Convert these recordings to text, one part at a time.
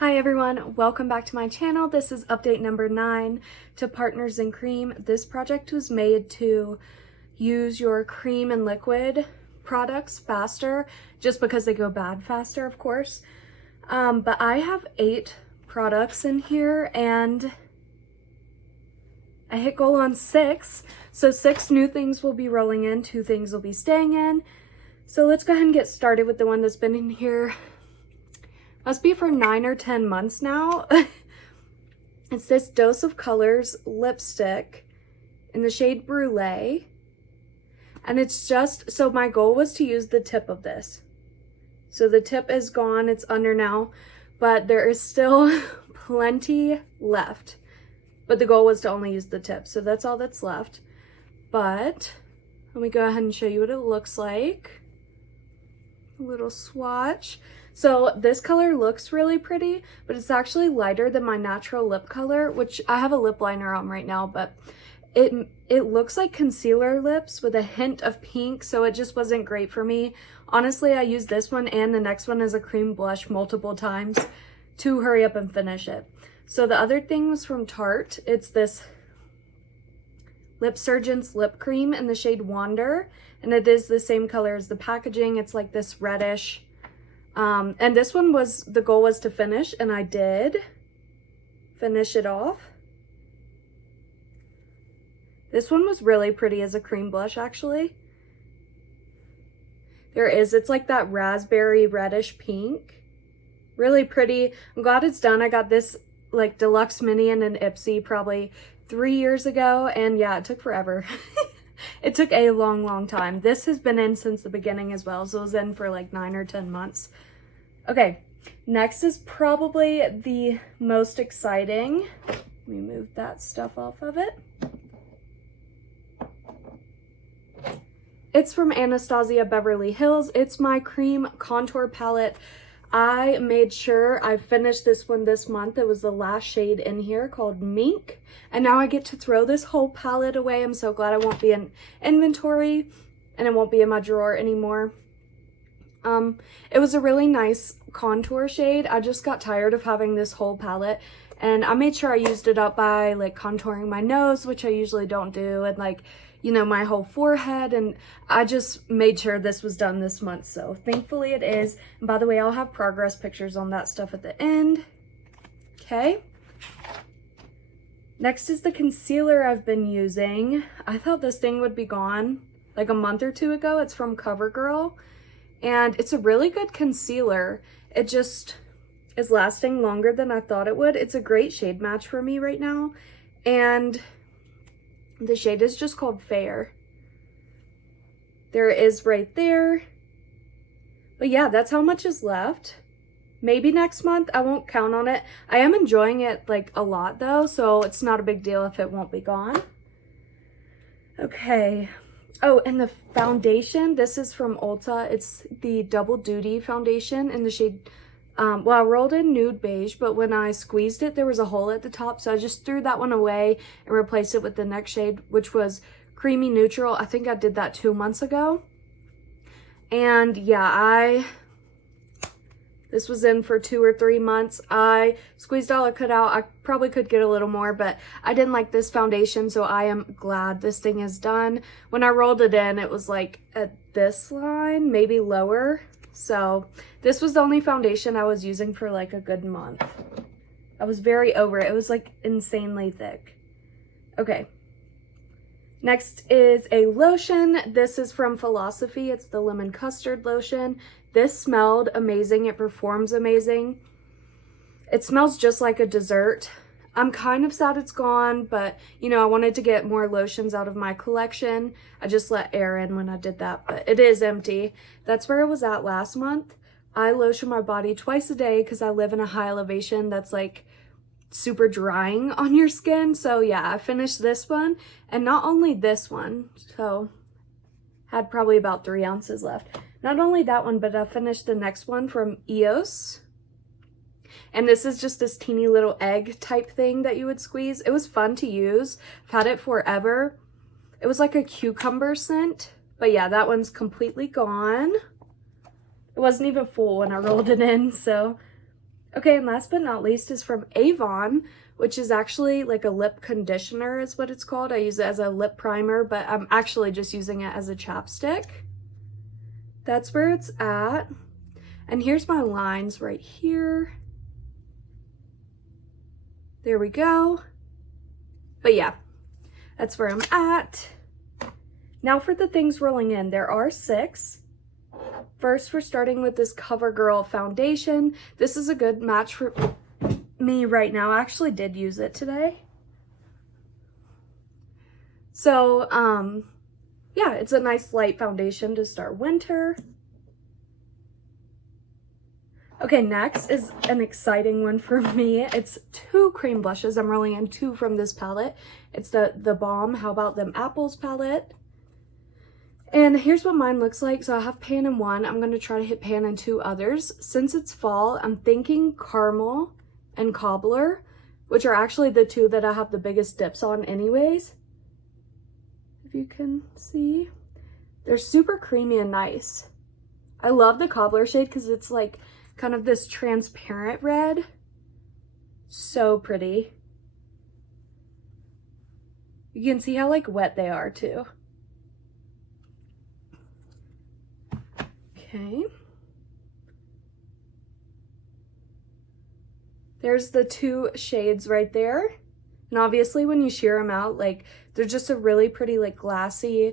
Hi everyone, welcome back to my channel. This is update number 9 to Partners in Cream. This project was made to use your cream and liquid products faster, just because they go bad faster, of course. But I have 8 products in here and I hit goal on 6. So 6 new things will be rolling in, 2 things will be staying in. So let's go ahead and get started with the one that's been in here. Must be for 9 or 10 months now. It's this Dose of Colors lipstick in the shade Brulee. And it's just, so my goal was to use the tip of this. So the tip is gone, it's under now, but there is still plenty left. But the goal was to only use the tip, so that's all that's left. But let me go ahead and show you what it looks like. A little swatch. So this color looks really pretty, but it's actually lighter than my natural lip color, which I have a lip liner on right now, but it looks like concealer lips with a hint of pink, so it just wasn't great for me. Honestly, I used this one and the next one as a cream blush multiple times to hurry up and finish it. So the other thing was from Tarte. It's this LipSurgence lip cream in the shade Wander, and it is the same color as the packaging. It's like this reddish. And this one was, the goal was to finish, and I did finish it off. This one was really pretty as a cream blush, actually. It's like that raspberry reddish pink. Really pretty. I'm glad it's done. I got this like deluxe mini in an Ipsy probably 3 years ago, and yeah, it took forever. It took a long time. This has been in since the beginning as well, so it was in for like 9 or 10 months. Okay, next is probably the most exciting. Let me move that stuff off of it. It's from Anastasia Beverly Hills. It's my cream contour palette. I made sure I finished this one this month. It was the last shade in here, called Mink. And now I get to throw this whole palette away. I'm so glad it won't be in inventory and it won't be in my drawer anymore. It was a really nice contour shade. I just got tired of having this whole palette, and I made sure I used it up by like contouring my nose, which I usually don't do, and like, you know, my whole forehead, and I just made sure this was done this month, so thankfully it is. And by the way, I'll have progress pictures on that stuff at the end. Okay. Next is the concealer I've been using. I thought this thing would be gone like a month or 2 ago. It's from CoverGirl, and it's a really good concealer. It just is lasting longer than I thought it would. It's a great shade match for me right now, and the shade is just called Fair. There it is right there. But yeah, that's how much is left. Maybe next month. I won't count on it. I am enjoying it like a lot though, so it's not a big deal if it won't be gone. Okay. Oh, and the foundation, this is from Ulta. It's the Double Duty foundation in the shade, well, I rolled in Nude Beige, but when I squeezed it, there was a hole at the top, so I just threw that one away and replaced it with the next shade, which was Creamy Neutral. I think I did that 2 months ago. And yeah, this was in for 2 or 3 months. I squeezed all I could out. I probably could get a little more, but I didn't like this foundation, so I am glad this thing is done. When I rolled it in, it was like at this line, maybe lower. So this was the only foundation I was using for like a good month. I was very over it. It was like insanely thick. Okay. Next is a lotion. This is from Philosophy. It's the Lemon Custard Lotion. This smelled amazing. It performs amazing. It smells just like a dessert. I'm kind of sad it's gone, but you know, I wanted to get more lotions out of my collection. I just let air in when I did that, but it is empty. That's where it was at last month. I lotion my body twice a day because I live in a high elevation that's like super drying on your skin. So yeah, I finished this one, and not only this one, so had probably about 3 ounces left. Not only that one, but I finished the next one from EOS. And this is just this teeny little egg type thing that you would squeeze. It was fun to use. I've had it forever. It was like a cucumber scent. But yeah, that one's completely gone. It wasn't even full when I rolled it in, so Okay, and last but not least is from Avon, which is actually like a lip conditioner is what it's called. I use it as a lip primer, but I'm actually just using it as a chapstick. That's where it's at. And here's my lines right here. There we go. But yeah, that's where I'm at. Now for the things rolling in, there are 6. First, we're starting with this CoverGirl foundation. This is a good match for me right now. I actually did use it today. So, yeah, it's a nice light foundation to start winter. Okay, next is an exciting one for me. It's 2 cream blushes. I'm rolling in 2 from this palette. It's the Balm How About Them Apples palette. And here's what mine looks like. So I have pan in 1. I'm going to try to hit pan in 2 others. Since it's fall, I'm thinking Caramel and Cobbler, which are actually the 2 that I have the biggest dips on anyways. If you can see. They're super creamy and nice. I love the Cobbler shade because it's like kind of this transparent red. So pretty. You can see how like wet they are too. Okay. There's the 2 shades right there. And obviously when you sheer them out, like they're just a really pretty like glassy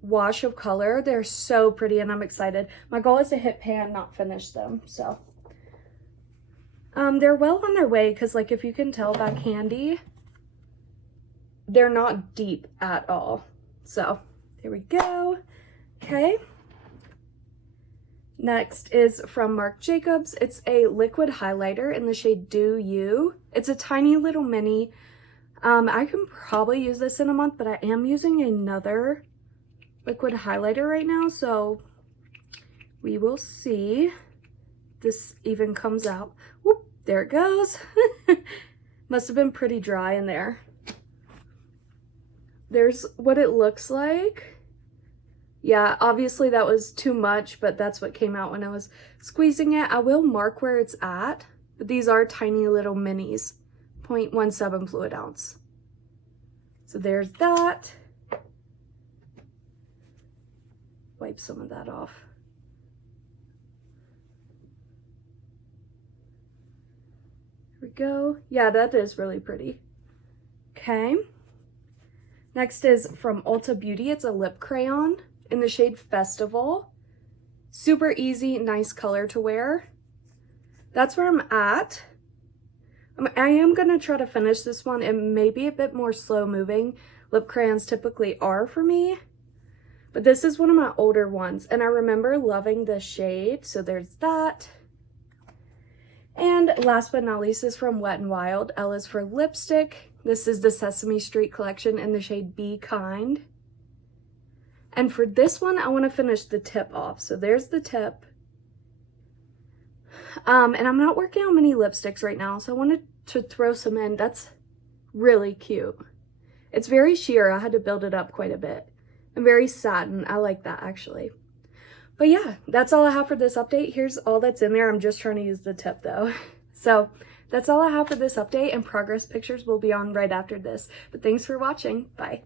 wash of color. They're so pretty and I'm excited. My goal is to hit pan, not finish them. So they're well on their way because like if you can tell by Candy, they're not deep at all. So there we go. Okay. Next is from Marc Jacobs. It's a liquid highlighter in the shade Do You. It's a tiny little mini. I can probably use this in a month, but I am using another liquid highlighter right now, so we will see. This even comes out. Whoop, there it goes. Must have been pretty dry in there. There's what it looks like. Yeah, obviously that was too much, but that's what came out when I was squeezing it. I will mark where it's at, but these are tiny little minis, 0.17 fluid ounce. So there's that. Wipe some of that off. There we go. Yeah, that is really pretty. Okay. Next is from Ulta Beauty. It's a lip crayon in the shade Festival. Super easy, nice color to wear. That's where I'm at. I am gonna try to finish this one. It may be a bit more slow moving. Lip crayons typically are for me, but this is one of my older ones and I remember loving this shade. So there's that. And last but not least is from Wet n Wild. L is for lipstick. This is the Sesame Street collection in the shade Be Kind. And for this one, I want to finish the tip off. So there's the tip. And I'm not working on many lipsticks right now, so I wanted to throw some in. That's really cute. It's very sheer. I had to build it up quite a bit. And very satin. I like that, actually. But yeah, that's all I have for this update. Here's all that's in there. I'm just trying to use the tip, though. So that's all I have for this update, and progress pictures will be on right after this. But thanks for watching. Bye.